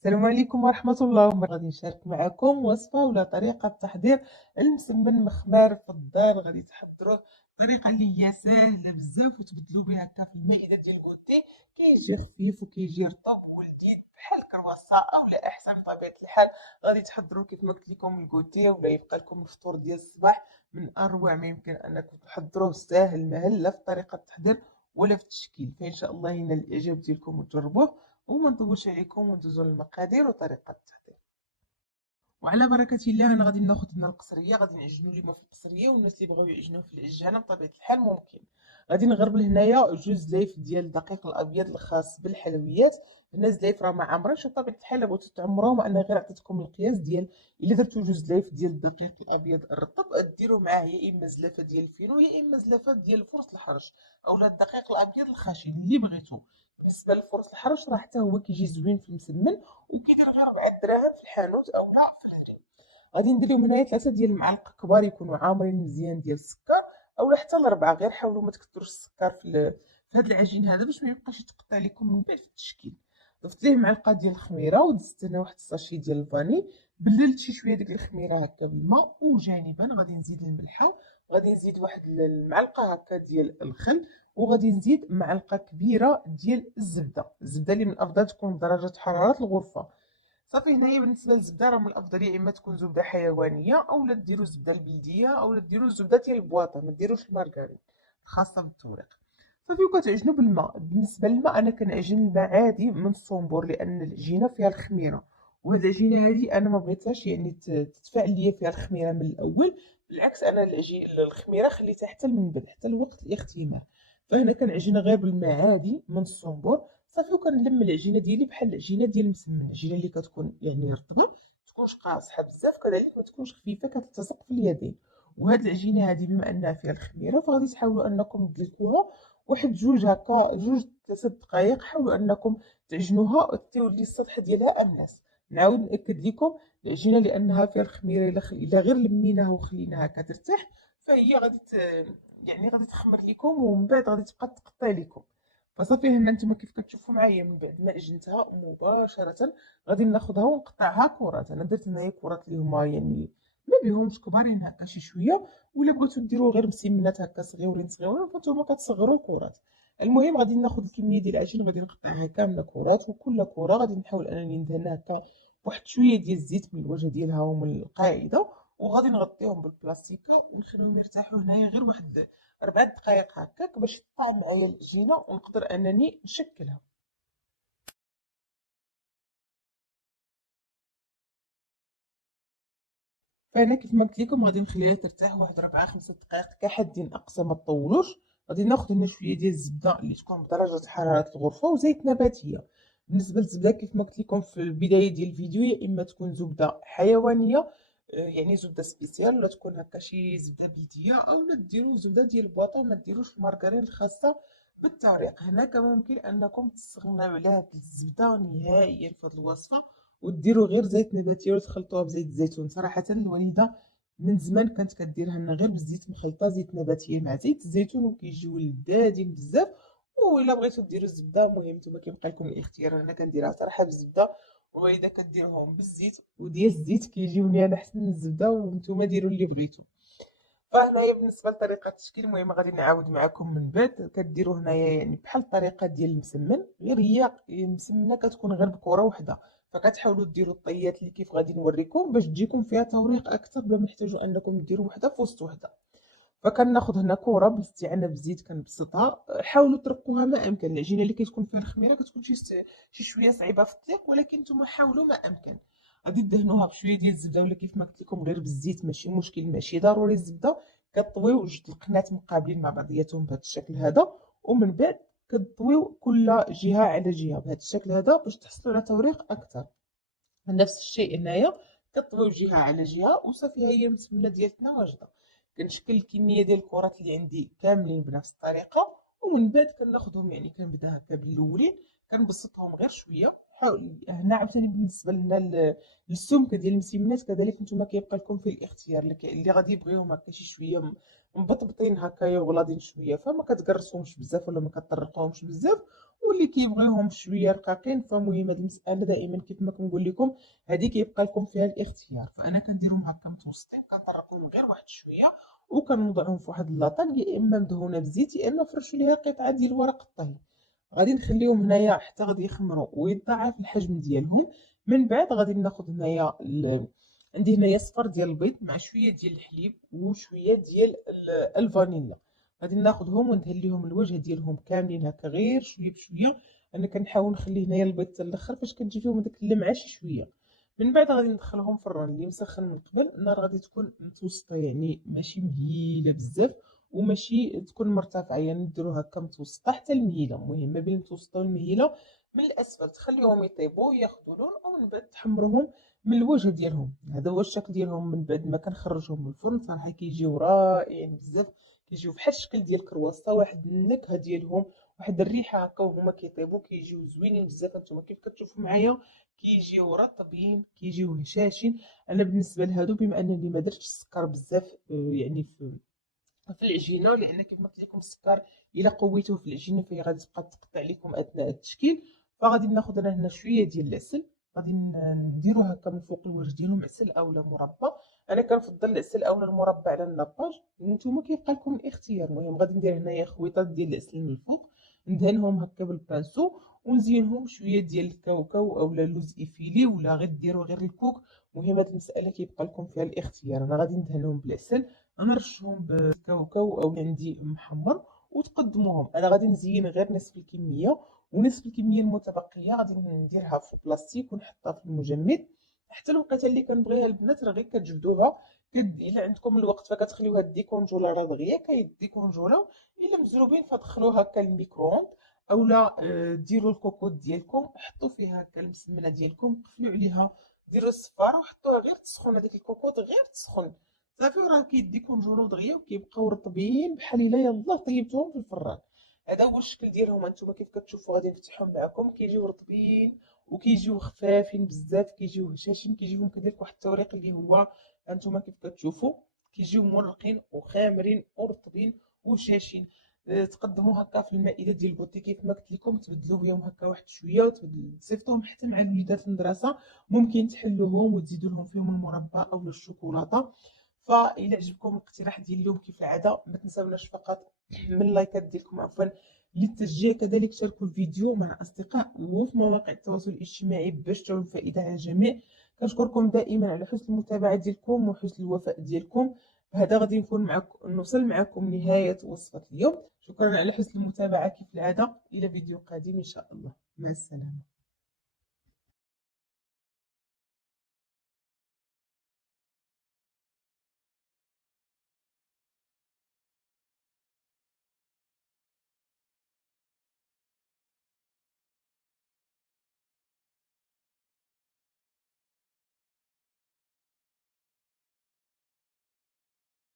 السلام عليكم ورحمة الله. غادي نشارك معكم وصفة ولا طريقة تحضير المسمن مخمار في الدار. غادي تحضروه طريقة اللي هي ساهلة بزاف وتبدلو بها هكا في المائدة ديال الكوتي. كيجي خفيف وكيجي رطب ولذيذ بحال الكرواسا اولا احسن. بطبيعة الحال غادي تحضروا كيف ما قلت لكم الكوتي ولا يبقى لكم الفطور ديال الصباح. من اروع ما يمكن انكم تحضروه، ساهل مهل لا في طريقة التحضير ولا في التشكيل. فان شاء الله ينال الاعجاب ديالكم وتجربوه. وما نطولش عليكم وندوزو للمقادير وطريقة التحضير. وعلى بركة الله انا غادي ناخذ هنا القصريه، غادي نعجنو ليما في القصريه، والناس اللي بغاو يعجنوه في العجانه بطبيعه الحال ممكن. غادي نغربل هنايا جوج زلايف ديال الدقيق الابيض الخاص بالحلويات. هنا زلايف راه ما عامرينش، بطبيعه الحال بغيتو تعمروهم انا غير عطيتكم القياس ديال الا درتو جوج زلايف ديال الدقيق الابيض الرطب ديروا معاه يا اما زلافه ديال الفينو يا اما زلافه ديال الفرص الحرش اولا الدقيق الابيض الخشن اللي بغيتو. بالنسبه للفرص الحرش راه حتى هو كيجي زوين في المسمن وكيدير غير 4 دراهم في الحانوت اولا في الريم. غادي ندير لهم هنايا 3 ديال المعالق كبار يكونوا عامرين مزيان ديال السكر اولا حتى ل4. غير حاولوا ما تكثروش السكر في هذا العجين هذا باش ما يبقاش يتقطع لكم من بعد في التشكيل. ضفت ليه معلقه ديال الخميره ودزت هنا واحد الساشي ديال الفاني. بللت شي شويه ديك الخميره هكا بالماء. وجانبا غادي نزيد الملحه، غادي نزيد واحد المعلقه هكا ديال الخل، وغادي نزيد معلقه كبيره ديال الزبده اللي من الافضل تكون بدرجه حراره الغرفه. صافي. هنايا بالنسبه للزبده راه من الافضل يا اما تكون زبده حيوانيه اولا ديروا الزبده البلديه اولا ديروا الزبده ديال البواطه، ما ديروش المارغرين الخاصه بالتوريق. صافي. وكتعجنوا بالماء. بالنسبه للماء انا كنعجن الماء عادي من الصنبور لان العجينه فيها الخميره، وهاد العجينه هادي انا ما بغيتهاش يعني تتفاعل ليا فيها الخميره من الاول. بالعكس انا الخميره خليتها حتى من بعد حتى لوقت الاختمار. فهنا كنعجن غير بالماء عادي من الصنبور. صافي. وكنلم العجينه ديالي بحال العجينه ديال المسمن، العجينه اللي كتكون يعني رطبه، تكونش قاصحه بزاف كذلك ما تكونش خفيفه كتلتصق في اليدين. وهاد العجينه هذه بما انها فيها الخميره فغادي تحاولوا انكم تدلكوها واحد جوج هكا، جوج 3 دقائق. حاولوا انكم تعجنوها تولي السطح ديالها املس. نعاود ناكد لكم العجينه لانها فيها الخميره الا غير لميناها وخليناها كترتاح فهي يعني غادي تخمر لكم ومن بعد غادي تبقى تقطع لكم. فصافي. هنا نتوما كيف كتشوفوا معايا من بعد ما عجنتها مباشره غادي ناخذها ونقطعها كرات. انا درت هنايا كرات اللي هما يعني ما بيهمش كبارين هكا شي شويه، ولا بغيتو ديروا غير مسمنات هكا صغيورين صغيورين فانتوما كتصغروا الكرات. المهم غادي ناخذ الكميه ديال العجين غادي نقطعها كامله كرات، وكل كره غادي نحاول انني ندهنها هكا بواحد شويه ديال الزيت من الوجه ديالها ومن القاعده، وغادي نغطيهم بالبلاستيكه ونخليهم يرتاحوا هنايا غير واحد 4 دقائق هكاك باش تطلع معايا العجينه ونقدر انني نشكلها. فانا كيف ما قلت لكم غادي نخليها ترتاح واحد 4 5 دقائق كحد اقصى، ما تطولوش. غادي ناخذ هنا شويه ديال الزبده اللي تكون بدرجه حراره الغرفه وزيت نباتيه. بالنسبه للزبده كيف ما قلت لكم في البدايه ديال الفيديو يا اما تكون زبده حيوانيه يعني زبده سبيسيال، ولا تكون هكا شي زبده بلديه، اولا ديروا زبده ديال البواطه وما ديروش المارغرين الخاصه بالتوريق. هنا كما ممكن انكم تستغناو على هاد الزبده نهائيا في هاد الوصفه وديروا غير زيت نباتي ولا تخلطوها بزيت الزيتون. صراحه الوالده من زمان كانت كديرها لنا غير بالزيت مخلطه زيت نباتيه مع زيت الزيتون وكيجيو لذاذين بزاف. وإلا بغيتو ديروا الزبده المهم نتوما كيبقى لكم الاختيار. انا كنديرها صراحه بالزبده، والوالده كديرهم بالزيت وديال الزيت كيجيوني انا احسن من الزبده، وانتم ديروا اللي بغيتو. فهنايا بالنسبه لطريقه التشكيل المهم غادي نعاود معكم من بعد. كديروا هنايا يعني بحال الطريقه ديال المسمن، غير هي المسمنه كتكون غير بكره وحده. فكتحاولوا ديروا الطيات اللي كيف غادي نوريكم باش تجيكم فيها توريق اكثر بلا ما تحتاجوا انكم ديروا وحده في وسط وحده. فكناخذ هنا كره بالاستعانه بالزيت كنبسطها. حاولوا ترقوها ما امكن. العجينه اللي كتكون فيها الخميره كتكون شي شويه صعيبه في الطياب، ولكن نتوما حاولوا ما امكن. غادي دهنوها بشويه ديال الزبده ولا كيف ما قلت لكم غير بالزيت ماشي مشكل، ماشي ضروري الزبده. كطويو جوج القنات مقابلين مع بعضياتهم بهذا الشكل هذا، ومن بعد كطويو كل جهه على جهه بهذا الشكل هذا باش تحصلوا على توريق اكثر. نفس الشيء هنايا كطويو جهه على جهه وصافي. ها هي المسمنه ديالتنا واجده. كنشكل الكميه ديال الكرات اللي عندي كاملين بنفس الطريقه، ومن بعد كناخذهم يعني كنبدا هكا بالاولين كنبسطهم غير شويه. حاول هنا عاوتاني بالنسبه لنا للسمك ديال المسمنات كذلك نتوما كيبقى لكم في الاختيار. اللي غادي يبغيهم هكا شي شويه مبطبطين هكايا وغلاضين شويه فما كتقرصوهمش بزاف ولا ما كطرقوهمش بزاف، واللي كيبغيوهم شويه رقاقين. فمهم هاد المساله دائما كيف ما كنقول لكم هذه كيبقى لكم فيها الاختيار. فانا كنديرهم هكا متوسطين، كنطرقهم غير واحد شويه وكنوضعهم في واحد اللاطان يا اما مدهونه بزيت يا اما فرشوا ليها قطعه ديال ورق الطهي. غادي نخليهم هنايا حتى غادي يخمروا ويتضاعف الحجم ديالهم. من بعد غادي ناخذ هنايا عندي هنايا صفر ديال البيض مع شويه ديال الحليب وشويه ديال الفانيلا. غادي ناخذهم وندهن ليهم الوجه ديالهم كاملين هكا غير شويه بشويه. انا كنحاول نخلي هنايا البيض حتى الاخر فاش كتجي فيهم داك اللمعه شي شويه. من بعد غادي ندخلهم في الران اللي مسخن من قبل. النار غادي تكون متوسطه يعني ماشي مهيله بزاف وماشي تكون مرتفعه، يعني نديرو هكا متوسطه حتى المهيله. المهم ما بين المتوسطه والمهيله من الاسفل تخليهم يطيبوا ياخذوا لون ومن بعد تحمروهم من الوجه ديالهم. هذا هو الشكل ديالهم من بعد ما كنخرجهم من الفرن. صراحه كيجيو رائعين بزاف، كيجيو بحال الشكل ديال الكرواسه، واحد النكهه ديالهم واحد الريحه هكا وهما كيطيبوا كيجيو زوينين بزاف. نتوما كيف كتشوفوا معايا كيجيو رطبين كيجيو هشاشين. انا بالنسبه لهادو بما انني ما درتش السكر بزاف يعني في العجينه، لان كيف ما قلت لكم السكر الا قويتوه في العجينه فهي غادي تبقى تقطع لكم اثناء التشكيل. فغادي ناخذ انا هنا شويه ديال العسل، غادي نديرو هكا من فوق الوجه ديالهم عسل اولا مربى. انا كنفضل العسل اولا المربى على النقاج، نتوما كيبقى لكم الاختيار. المهم غادي ندير هنايا خويطات ديال العسل من الفوق ندهنهم هكا بالبانسو ونزينهم شويه ديال الكاوكاو اولا لوز ايفيلي ولا غير ديروا غير الكوك. المهم هاد المساله كيبقى لكم فيها الاختيار. انا غادي ندهنهم بالعسل نرشهم بالكاوكاو او عندي محمر وتقدموهم. انا غادي نزين غير نصف الكميه ونصف الكميه المتبقيه غادي نديرها في بلاستيك ونحطها في المجمد. حتى الوقيته اللي كنبغيها البنات راه غير كتجبدوها الا عندكم الوقت فكتخليوها ديكونجولا راه دغيا كيديكونجولاو. الا مزروبين فدخلوها هكا الميكرووند اولا ديروا الكوكوط ديالكم حطوا فيها هكا المسمنه ديالكم قفلوا عليها ديروا الصفاره وحطوها غير تسخن. هذيك الكوكوط غير تسخن صافي وراه كيديكونجولو دغيا وكيبقاو رطبين بحال الا يلاه طيبتهم في الفران. هذا هو الشكل ديالهم. هانتوما كيف كتشوفوا غادي نفتحهم معكم كيجيو رطبين وكيجيو خفافين بزاف كيجيو هشاشين كيجيوهم كذلك واحد التوريق اللي هو هانتوما كيف كتشوفوا كيجيو مرقين وخامرين ورطبين وهشاشين. تقدموا هكا في المائده ديال البوتي كيف ما قلت لكم تبدلوا بهم هكا واحد شويه وتصيفطوهم حتى مع الوليدات المدرسه. ممكن تحلوهم وتزيدوا لهم فيهم المربى او الشوكولاته. فإلا عجبكم الاقتراح ديال اليوم كيف العاده ما تنساوناش فقط من اللايكات ديالكم عفوا للتشجيع. كذلك شاركوا الفيديو مع الاصدقاء وفي مواقع التواصل الاجتماعي باش تعود الفائده على الجميع. كنشكركم دائما على حسن المتابعه ديالكم وحسن الوفاء ديالكم. بهذا غادي نكون معكم نوصل معكم نهايه وصفه اليوم. شكرا على حسن المتابعه كيف العاده، الى فيديو قادم ان شاء الله. مع السلامه.